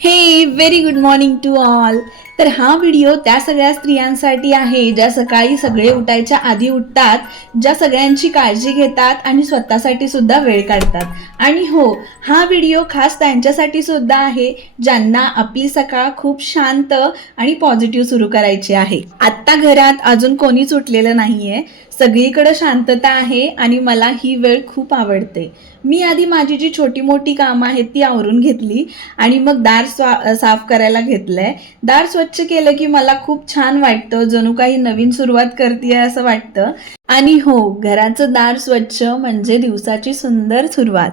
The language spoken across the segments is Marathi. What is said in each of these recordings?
हे very good morning to all. तर हा व्हिडिओ त्या सगळ्या स्त्रियांसाठी आहे ज्या सकाळी सगळे उठायच्या आधी उठतात, ज्या सगळ्यांची काळजी घेतात आणि स्वतःसाठी सुद्धा वेळ काढतात. आणि हो, हा व्हिडिओ खास त्यांच्यासाठी सुद्धा आहे ज्यांना आपली सकाळ खूप शांत आणि पॉझिटिव्ह सुरू करायची आहे. आत्ता घरात अजून कोणीच उठलेलं नाहीये, सगळीकडे शांतता आहे आणि मला ही वेळ खूप आवडते. मी आधी माझी जी छोटी मोठी कामं आहेत ती आवरून घेतली आणि मग दार साफ करायला घेतलंय. दार स्वच्छ केलं की मला खूप छान वाटतं, जणू काही नवीन सुरुवात करते असं वाटतं. आणि हो, घराचं दार स्वच्छ म्हणजे दिवसाची सुंदर सुरुवात.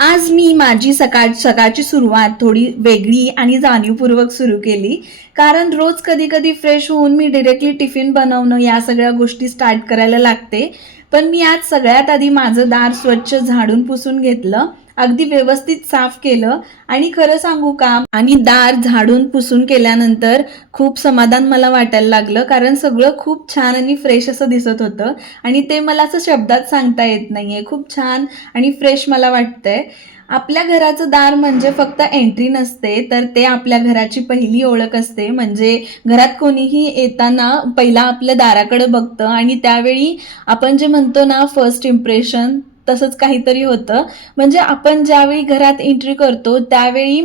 आज मी माझी सकाळची सुरुवात थोडी वेगळी आणि जाणीवपूर्वक सुरू केली, कारण रोज कधी कधी फ्रेश होऊन मी डिरेक्टली टिफिन बनवणं या सगळ्या गोष्टी स्टार्ट करायला लागते. पण मी आज सगळ्यात आधी माझं दार स्वच्छ झाडून पुसून घेतलं, अगदी व्यवस्थित साफ केलं. आणि खरं सांगू का, आणि दार झाडून पुसून केल्यानंतर खूप समाधान मला वाटायला लागलं, कारण सगळं खूप छान आणि फ्रेश असं दिसत होतं. आणि ते मला असं शब्दात सांगता येत नाहीये, खूप छान आणि फ्रेश मला वाटतंय. आपल्या घराचं दार म्हणजे फक्त एंट्री नसते, तर ते आपल्या घराची पहिली ओळख असते. म्हणजे घरात कोणीही येताना पहिला आपल्या दाराकडे बघतं आणि त्यावेळी आपण जे म्हणतो ना, फर्स्ट इम्प्रेशन, तसंच काहीतरी होतं. म्हणजे आपण ज्यावेळी घरात एंट्री करतो त्यावेळी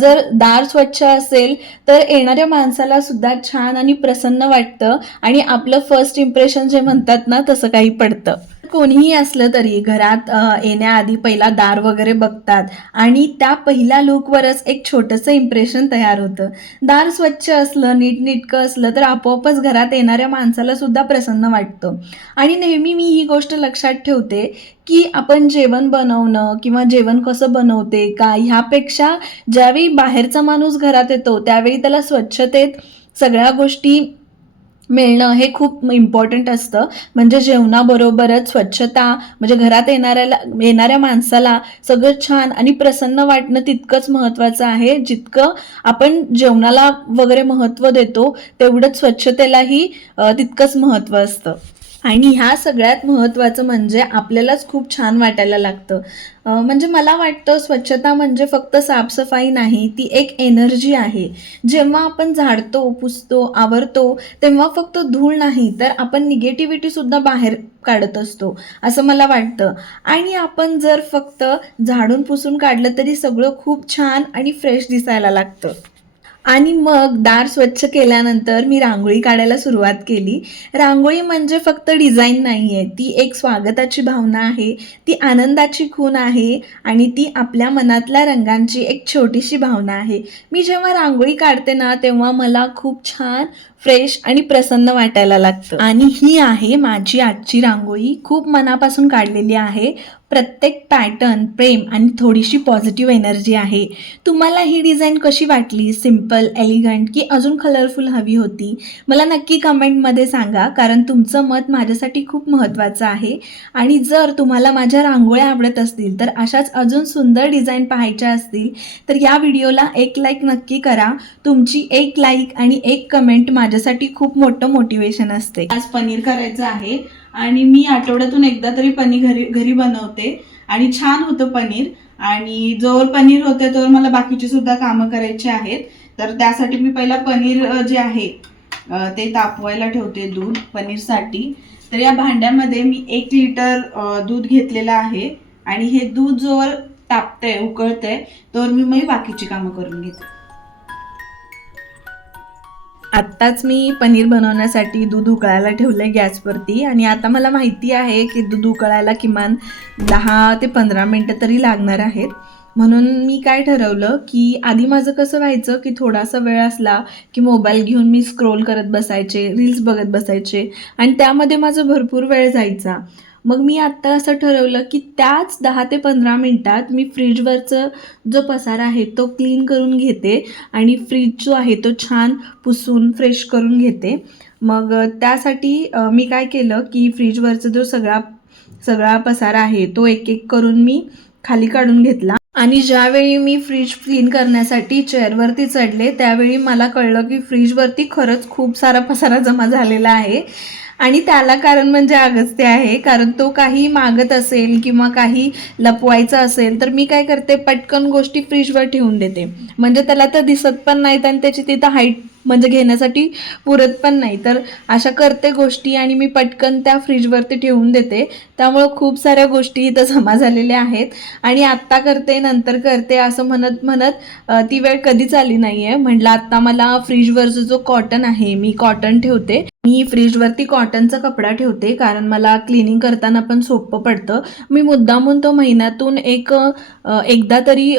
जर दार स्वच्छ असेल तर येणाऱ्या माणसाला सुद्धा छान आणि प्रसन्न वाटतं आणि आपलं फर्स्ट इम्प्रेशन जे म्हणतात ना, तसं काही पडतं. कोणीही असलं तरी घरात येण्याआधी पहिला दार वगैरे बघतात आणि त्या पहिल्या लुकवरच एक छोटंसं इम्प्रेशन तयार होतं. दार स्वच्छ असलं, नीटनेटकं असलं तर आपोआपच घरात येणाऱ्या माणसाला सुद्धा प्रसन्न वाटतं. आणि नेहमी मी ही गोष्ट लक्षात ठेवते की आपण जेवण बनवणं किंवा जेवण कसं बनवते का, ह्यापेक्षा ज्यावेळी बाहेरचा माणूस घरात येतो त्यावेळी त्याला स्वच्छतेत सगळ्या गोष्टी मिळणं हे खूप इम्पॉर्टंट असतं. म्हणजे जेवणाबरोबरच स्वच्छता, म्हणजे घरात येणाऱ्या माणसाला सगळं छान आणि प्रसन्न वाटणं तितकंच महत्त्वाचं आहे. जितकं आपण जेवणाला वगैरे महत्त्व देतो, तेवढंच स्वच्छतेलाही तितकंच महत्त्व असतं. आणि ह्या सगळ्यात महत्त्वाचं म्हणजे आपल्यालाच खूप छान वाटायला लागतं. म्हणजे मला वाटतं स्वच्छता म्हणजे फक्त साफसफाई नाही, ती एक एनर्जी आहे. जेव्हा आपण झाडतो, पुसतो, आवरतो, तेव्हा फक्त धूळ नाही तर आपण निगेटिव्हिटीसुद्धा बाहेर काढत असतो, असं मला वाटतं. आणि आपण जर फक्त झाडून पुसून काढलं तरी सगळं खूप छान आणि फ्रेश दिसायला लागतं. आणि मग दार स्वच्छ केल्यानंतर मी रांगोळी काढायला सुरुवात केली. रांगोळी म्हणजे फक्त डिझाईन नाही आहे, ती एक स्वागताची भावना आहे, ती आनंदाची खूण आहे आणि ती आपल्या मनातल्या रंगांची एक छोटीशी भावना आहे. मी जेव्हा रांगोळी काढते ना, तेव्हा मला खूप छान, फ्रेश आणि प्रसन्न वाटायला लागतं. आणि ही आहे माझी आजची रांगोळी, खूप मनापासून काढलेली आहे. प्रत्येक पॅटर्न प्रेम आणि थोडीशी पॉझिटिव्ह एनर्जी आहे. तुम्हाला ही डिझाईन कशी वाटली? सिम्पल, एलिगंट की अजून कलरफुल हवी होती? मला नक्की कमेंटमध्ये सांगा, कारण तुमचं मत माझ्यासाठी खूप महत्त्वाचं आहे. आणि जर तुम्हाला माझ्या रांगोळ्या आवडत असतील तर अशाच अजून सुंदर डिझाईन पाहायच्या असतील तर या व्हिडिओला एक लाईक नक्की करा. तुमची एक लाईक आणि एक कमेंट माझ्यासाठी खूप मोठं मोटिवेशन असते. आज पनीर करायचं आहे आणि मी आठवड्यातून एकदा तरी पनीर घरी बनवते आणि छान होतं पनीर. आणि जोवर पनीर होते तोवर मला बाकीची सुद्धा कामं करायची आहेत. तर त्यासाठी मी पहिला पनीर जे आहे ते तापवायला ठेवते, दूध पनीरसाठी. तर या भांड्यामध्ये मी 1 लिटर दूध घेतलेलं आहे आणि हे दूध जोवर तापतंय, उकळतंय, तोवर मी बाकीची कामं करून घेते. आत्ताच मी पनीर बनवण्यासाठी दूध उकळायला ठेवलंय गॅसवरती आणि आता मला माहिती आहे की दूध उकळायला किमान 10 ते 15 मिनटं तरी लागणार आहेत. म्हणून मी काय ठरवलं की आधी माझं कसं व्हायचं की थोडासा वेळ असला की मोबाईल घेऊन मी स्क्रोल करत बसायचे, रील्स बघत बसायचे आणि त्यामध्ये माझा भरपूर वेळ जायचा. मग मी आत्ता असं ठरवलं की त्याच 10 ते 15 मिनटात मी फ्रीजवरचं जो पसारा आहे तो क्लीन करून घेते आणि फ्रीज जो आहे तो छान पुसून फ्रेश करून घेते. मग त्यासाठी मी काय केलं की फ्रीजवरचा जो सगळा पसारा आहे तो एक एक करून मी खाली काढून घेतला. आणि ज्यावेळी मी फ्रीज क्लीन करण्यासाठी चेअरवरती चढले त्यावेळी मला कळलं की फ्रीजवरती खरंच खूप सारा पसारा जमा झालेला आहे. आणि त्याला कारण म्हणजे अगस्त्य आहे, कारण तो काही मागत असेल किंवा काही लपवायचं असेल तर मी काय करते, पटकन गोष्टी फ्रीजवर ठेवून देते. म्हणजे त्याला तर दिसत पण नाहीत आणि त्याची तिथं हाईट म्हणजे घेण्यासाठी पुरत पण नाही. तर अशा करते गोष्टी आणि मी पटकन त्या फ्रीजवरती ठेवून देते. त्यामुळं खूप साऱ्या गोष्टी इथं जमा झालेल्या आहेत आणि आत्ता करते नंतर करते असं म्हणत म्हणत ती वेळ कधीच आली नाही आहे. म्हटलं आत्ता मला फ्रीजवरचं जो कॉटन आहे, मी कॉटन ठेवते. मी फ्रीजवरती कॉटनचा कपडा ठेवते कारण मला क्लिनिंग करताना पण सोपं पडतं. मी मुद्दामून तो महिन्यातून एकदा तरी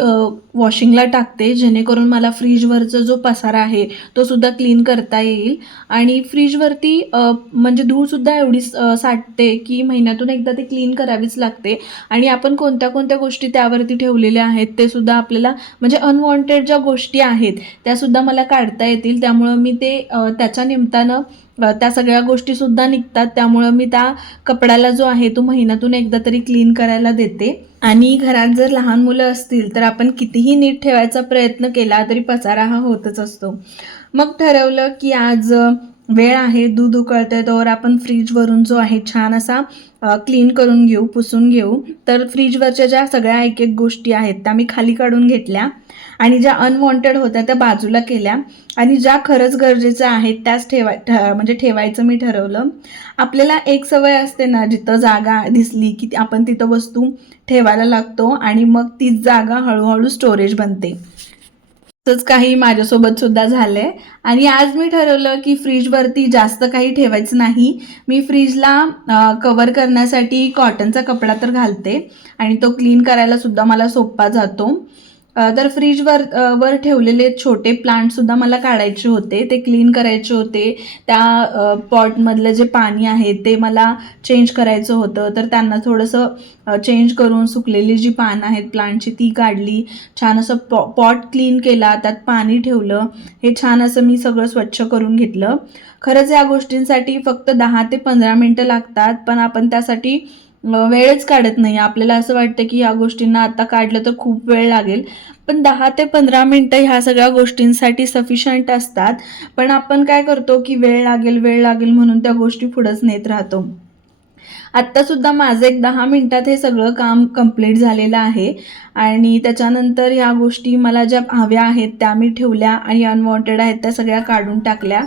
वॉशिंगला टाकते, जेणेकरून मला फ्रीजवरचा जो पसारा आहे तो सुद्धा क्लीन करता येईल. आणि फ्रीजवरती म्हणजे धूळसुद्धा एवढी साठते की महिन्यातून एकदा ते क्लीन करावीच लागते. आणि आपण कोणत्या कोणत्या गोष्टी त्यावरती ठेवलेल्या आहेत ते सुद्धा आपल्याला म्हणजे अनवॉन्टेड ज्या गोष्टी आहेत त्यासुद्धा मला काढता येतील. त्यामुळं मी ते त्याच्या निमित्तानं त्या सगळ्या गोष्टीसुद्धा निघतात. त्यामुळं मी त्या कपड्याला जो आहे तो महिन्यातून एकदा तरी क्लीन करायला देते. आणि घरात जर लहान मुलं असतील तर आपण कितीही नीट ठेवायचा प्रयत्न केला तरी पसारा हा होतच असतो. मग ठरवलं की आज वेळ आहे, दूध उकळतंय तोवर आपण फ्रीजवरून जो आहे छान असा क्लीन करून घेऊ, पुसून घेऊ. तर फ्रीजवरच्या ज्या सगळ्या एक एक गोष्टी आहेत त्या मी खाली काढून घेतल्या आणि ज्या अनवॉन्टेड होत्या त्या बाजूला केल्या आणि ज्या खरंच गरजेच्या आहेत त्याच म्हणजे ठेवायचं मी ठरवलं. आपल्याला एक सवय असते ना, जिथं जागा दिसली की आपण तिथं वस्तू ठेवायला लागतो आणि मग तीच जागा हळूहळू स्टोरेज बनते. तसंच काही माझ्यासोबत सुद्धा झालंय आणि आज मी ठरवलं की फ्रीजवरती जास्त काही ठेवायचं नाही. मी फ्रीजला कव्हर करण्यासाठी कॉटनचा कपडा तर घालते आणि तो क्लीन करायला सुद्धा मला सोपा जातो. तर वर ठेवलेले छोटे प्लांटसुद्धा मला काढायचे होते, ते क्लीन करायचे होते. त्या पॉटमधलं जे पाणी आहे ते मला चेंज करायचं होतं. तर त्यांना थोडंसं चेंज करून सुकलेली जी पानं आहेत प्लांटची ती काढली. छान असं पॉट क्लीन केला, त्यात पाणी ठेवलं. हे छान असं मी सगळं स्वच्छ करून घेतलं. खरंच या गोष्टींसाठी फक्त 10 ते 15 मिनटं लागतात, पण आपण त्यासाठी वेळच काढत नाही. आपल्याला असं वाटतं की ह्या गोष्टींना आता काढलं तर खूप वेळ लागेल, पण 10 ते 15 मिनटं ह्या सगळ्या गोष्टींसाठी सफिशियंट असतात. पण आपण काय करतो की वेळ लागेल म्हणून त्या गोष्टी पुढंच नेत राहतो. आत्तासुद्धा माझं एक 10 मिनटात हे सगळं काम कंप्लीट झालेलं आहे आणि त्याच्यानंतर ह्या गोष्टी मला ज्या हव्या आहेत त्या मी ठेवल्या आणि अनवॉन्टेड आहेत त्या सगळ्या काढून टाकल्या.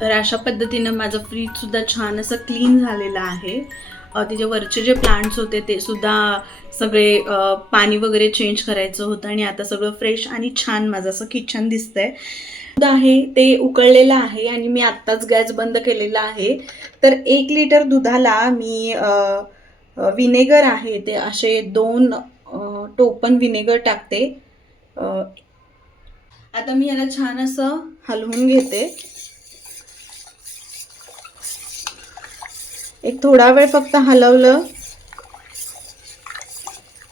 तर अशा पद्धतीनं माझं फ्रीजसुद्धा छान असं क्लीन झालेलं आहे. त्याच्या वरचे जे प्लांट्स होते ते सुद्धा सगळे पाणी वगैरे चेंज करायचं होतं आणि आता सगळं फ्रेश आणि छान माझं असं किचन दिसतंय. दूध आहे ते उकळलेलं आहे आणि मी आत्ताच गॅस बंद केलेला आहे. तर 1 लिटर दुधाला मी विनेगर आहे ते असे 2 टोपण विनेगर टाकते. आता मी याला छान असं हलवून घेते. एक थोडा वेळ फक्त हलवलं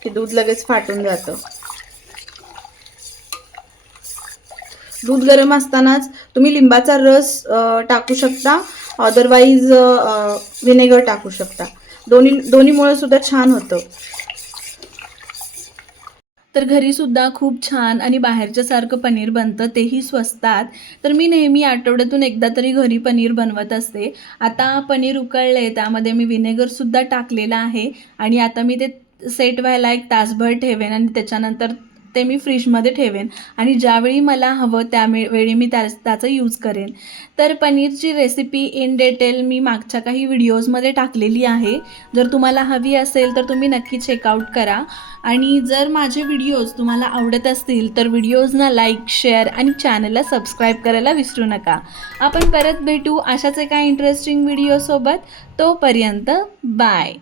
की दूध लगेच फाटून जातं. दूध गरम असतानाच तुम्ही लिंबाचा रस टाकू शकता, अदरवाईज विनेगर टाकू शकता. दोन्हीमुळे सुद्धा छान होतं. तर घरीसुद्धा खूप छान आणि बाहेरच्यासारखं पनीर बनतं, तेही स्वस्तात. तर मी नेहमी आठवड्यातून एकदा तरी घरी पनीर बनवत असते. आता पनीर उकळले, त्यामध्ये मी विनेगरसुद्धा टाकलेलं आहे आणि आता मी ते सेट व्हायला 1 तासभर ठेवेन आणि त्याच्यानंतर ते मी फ्रीजमध्ये ठेवेन आणि ज्यावेळी मला हवं त्यावेळी मी त्याचा यूज करेन. तर पनीरची रेसिपी इन डिटेल मी मागच्या काही व्हिडिओजमध्ये टाकलेली आहे. जर तुम्हाला हवी असेल तर तुम्ही नक्की चेकआउट करा. आणि जर माझे व्हिडिओज तुम्हाला आवडत असतील तर व्हिडिओजना लाईक, शेअर आणि चॅनलला सबस्क्राईब करायला विसरू नका. आपण परत भेटू अशाच एका इंटरेस्टिंग व्हिडिओसोबत. तोपर्यंत बाय.